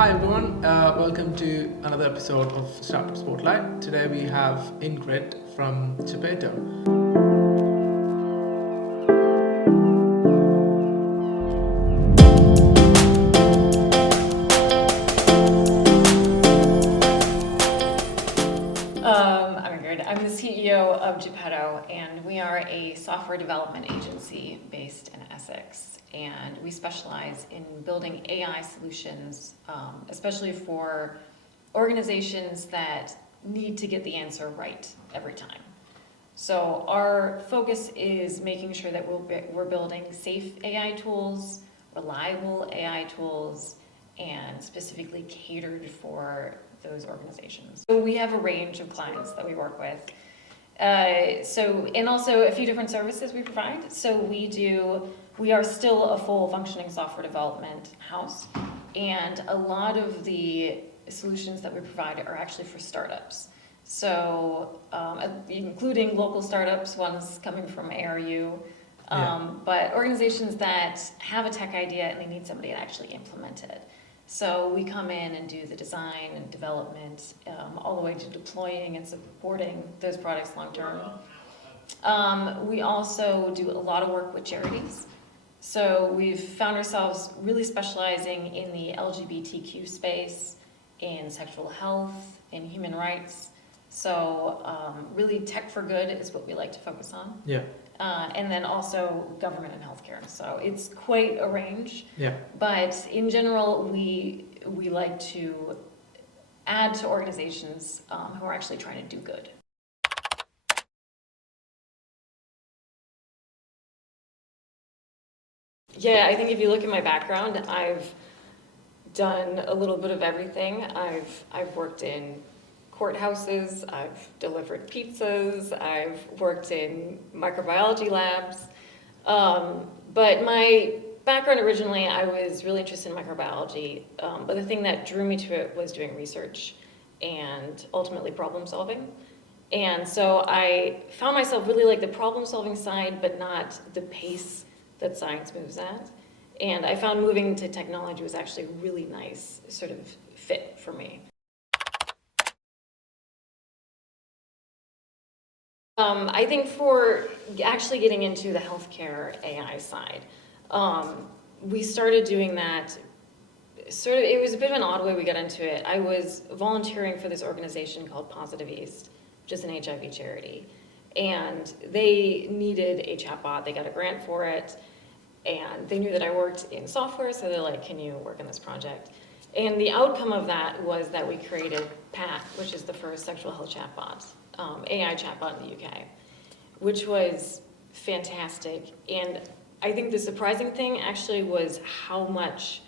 Hi everyone, welcome to another episode of Startup Spotlight. Today we have Ingrid from Japeto. I'm Ingrid. I'm the CEO of Japeto, and we are a software development agency based in Essex. And we specialize in building AI solutions, especially for organizations that need to get the answer right every time. So our focus is making sure that we're building safe AI tools, reliable AI tools, and specifically catered for those organizations. So we have a range of clients that we work with. And also a few different services we provide. So we are still a full functioning software development house, and a lot of the solutions that we provide are actually for startups. So including local startups, ones coming from ARU, but organizations that have a tech idea and they need somebody to actually implement it. So we come in and do the design and development, all the way to deploying and supporting those products long term. We also do a lot of work with charities. So we've found ourselves really specializing in the LGBTQ space, in sexual health, in human rights. So really tech for good is what we like to focus on. Yeah. And then also government and healthcare. So it's quite a range. Yeah. But in general, we like to add to organizations who are actually trying to do good. Yeah, I think if you look at my background, I've done a little bit of everything. I've worked in courthouses, I've delivered pizzas, I've worked in microbiology labs. But my background originally, I was really interested in microbiology, but the thing that drew me to it was doing research and ultimately problem solving. And so I found myself really like the problem solving side, but not the pace that science moves at. And I found moving to technology was actually a really nice sort of fit for me. I think for actually getting into the healthcare AI side, we started doing that it was a bit of an odd way we got into it. I was volunteering for this organization called Positive East, which is an HIV charity. And they needed a chatbot. They got a grant for it. And they knew that I worked in software, so they're like, can you work on this project? And the outcome of that was that we created Pat, which is the first sexual health chatbot, AI chatbot in the UK, which was fantastic. And I think the surprising thing actually was how much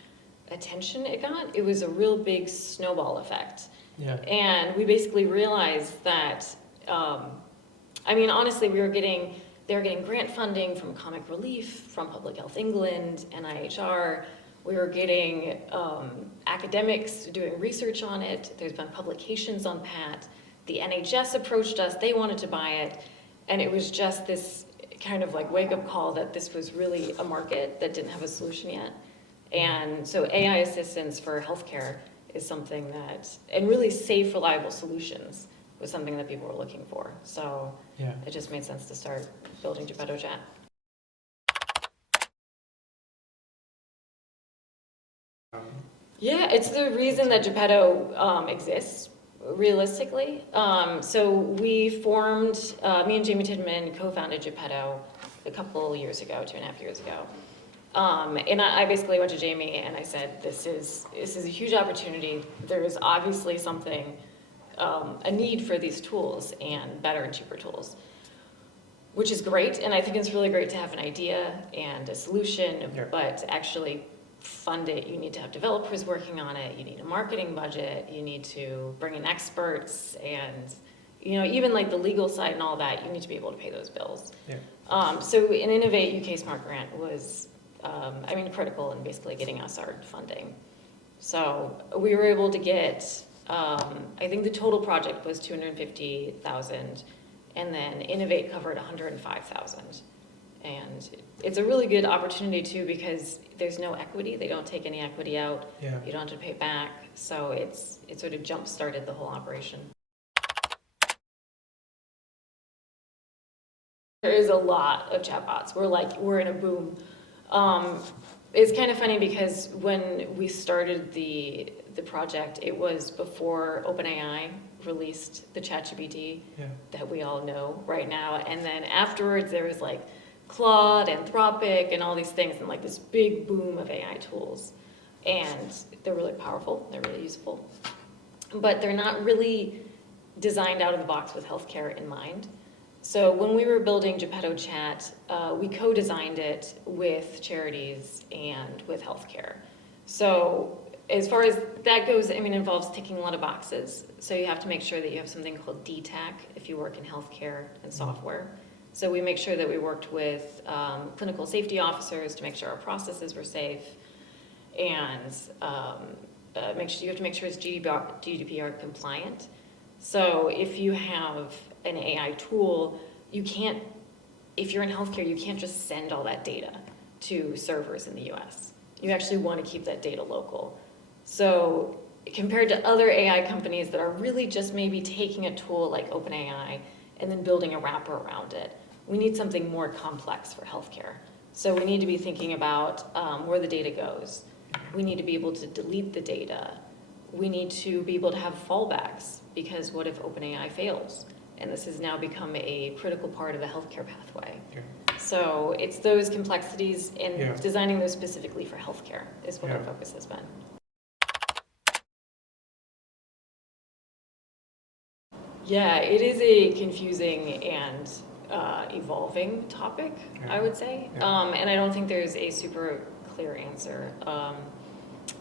attention it got. It was a real big snowball effect. Yeah. And we basically realized that, honestly, they were getting grant funding from Comic Relief, from Public Health England, NIHR. We were getting academics doing research on it. There's been publications on PAT. The NHS approached us. They wanted to buy it. And it was just this kind of like wake-up call that this was really a market that didn't have a solution yet. And so AI assistance for healthcare is something and really safe, reliable solutions was something that people were looking for. So yeah, it just made sense to start building Japeto Chat. Yeah, it's the reason that Japeto exists, realistically. So we formed, me and Jamie Tidman co-founded Japeto a couple years ago, 2.5 years ago. And I basically went to Jamie and I said, this is a huge opportunity. There is obviously a need for these tools and better and cheaper tools, which is great. And I think it's really great to have an idea and a solution, but to actually fund it, you need to have developers working on it, you need a marketing budget, you need to bring in experts, and even like the legal side and all that, you need to be able to pay those bills. Yeah. So an Innovate UK Smart Grant was critical in basically getting us our funding. So we were able to get, I think the total project was 250,000, and then Innovate covered 105,000. And it's a really good opportunity too, because there's no equity. They don't take any equity out. Yeah. You don't have to pay back. So it sort of jump-started the whole operation. There is a lot of chatbots. We're in a boom. It's kind of funny because when we started the project, it was before OpenAI released the ChatGPT that we all know right now. And then afterwards, there was like Claude, Anthropic, and all these things, and like this big boom of AI tools. And they're really powerful, they're really useful. But they're not really designed out of the box with healthcare in mind. So when we were building Japeto Chat, we co-designed it with charities and with healthcare. So as far as that goes, I mean, it involves ticking a lot of boxes. So you have to make sure that you have something called DTAC if you work in healthcare and software. So we make sure that we worked with clinical safety officers to make sure our processes were safe, and you have to make sure it's GDPR compliant. So if you have an AI tool, you can't, if you're in healthcare, you can't just send all that data to servers in the US. You actually want to keep that data local. So compared to other AI companies that are really just maybe taking a tool like OpenAI and then building a wrapper around it, we need something more complex for healthcare. So we need to be thinking about where the data goes. We need to be able to delete the data. We need to be able to have fallbacks, because what if OpenAI fails? And this has now become a critical part of the healthcare pathway. Yeah. So it's those complexities, and designing those specifically for healthcare is what our focus has been. Yeah, it is a confusing and evolving topic, I would say. And I don't think there's a super clear answer.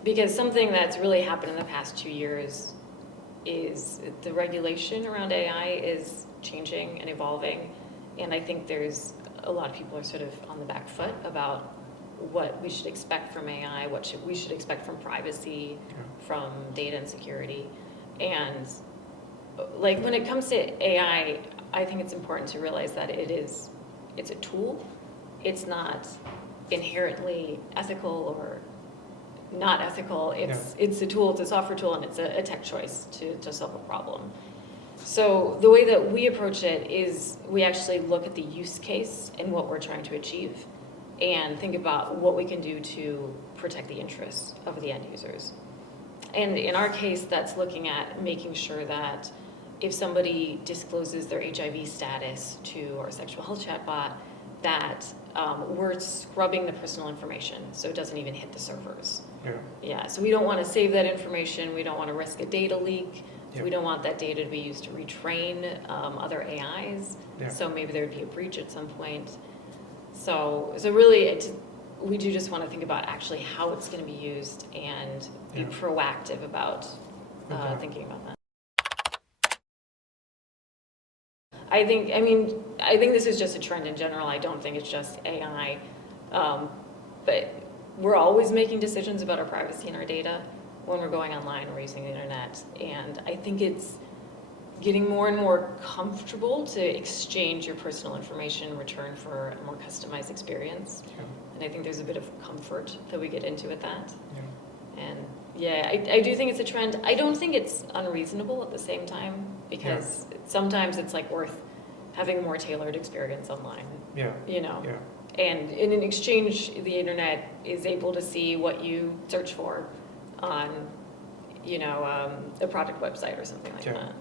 Because something that's really happened in the past 2 years is the regulation around AI is changing and evolving. And I think there's a lot of people are sort of on the back foot about what we should expect from AI, we should expect from privacy, from data and security. And like when it comes to AI, I think it's important to realize that it's a tool. It's not inherently ethical or not ethical. It's a tool, it's a software tool, and it's a tech choice to solve a problem. So the way that we approach it is we actually look at the use case and what we're trying to achieve, and think about what we can do to protect the interests of the end users. And in our case, that's looking at making sure that if somebody discloses their HIV status to our sexual health chatbot, that we're scrubbing the personal information so it doesn't even hit the servers. So we don't want to save that information. We don't want to risk a data leak. We don't want that data to be used to retrain other AIs. So maybe there would be a breach at some point. So really, we do just want to think about actually how it's going to be used and be proactive about thinking about that. I think this is just a trend in general. I don't think it's just AI, but we're always making decisions about our privacy and our data when we're going online or using the internet. And I think it's getting more and more comfortable to exchange your personal information in return for a more customized experience. And I think there's a bit of comfort that we get into with that. And I do think it's a trend. I don't think it's unreasonable at the same time, because sometimes it's like worth having a more tailored experience online. And in an exchange, the internet is able to see what you search for on, a product website or something like that.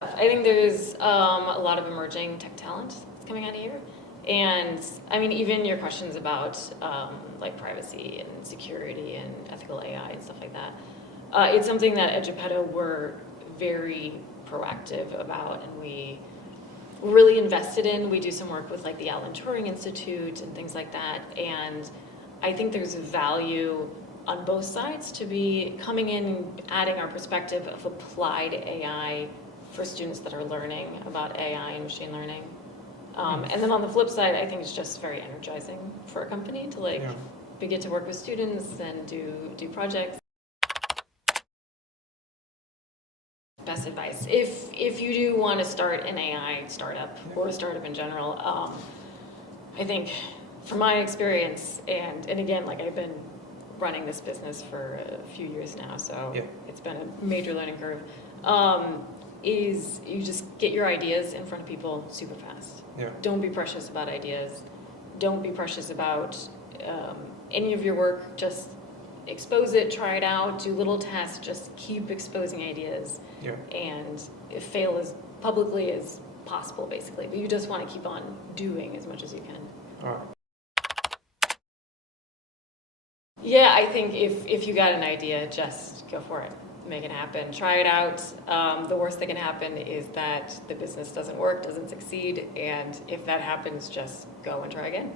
I think there's a lot of emerging tech talent that's coming out of here. And I mean, even your questions about like privacy and security and ethical AI and stuff like that, it's something that at Japeto we're very proactive about, and we're really invested in. We do some work with like the Alan Turing Institute and things like that. And I think there's value on both sides to be coming in and adding our perspective of applied AI for students that are learning about AI and machine learning. And then on the flip side, I think it's just very energizing for a company to we get to work with students and do projects. Best best advice. If you do want to start an AI startup or a startup in general, I think from my experience, and again, like I've been running this business for a few years now, so it's been a major learning curve, is you just get your ideas in front of people super fast. Don't be precious about ideas. Don't be precious about any of your work. Just expose it, try it out, do little tests, just keep exposing ideas, and fail as publicly as possible, basically. But you just want to keep on doing as much as you can. All right. Yeah, I think if you got an idea, just go for it. Make it happen. Try it out. The worst that can happen is that the business doesn't work, doesn't succeed, and if that happens, just go and try again.